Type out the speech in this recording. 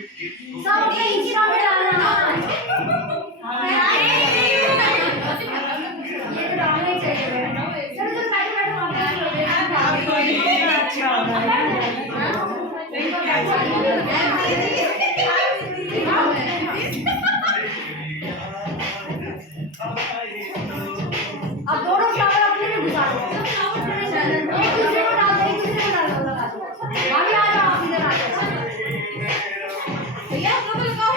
सब अपने इंस्टा में डालना। ये तो डालना ही चाहिए। चलो चलो बैठो बैठो अब दोनों फ्लावर अपने में घुसा दो। एक दूसरे को डाल दो, एक दूसरे को डाल दो, लगा दो। अभी आ जाओ, आप इधर आ जाओ। भैया आप लोग लगाओ।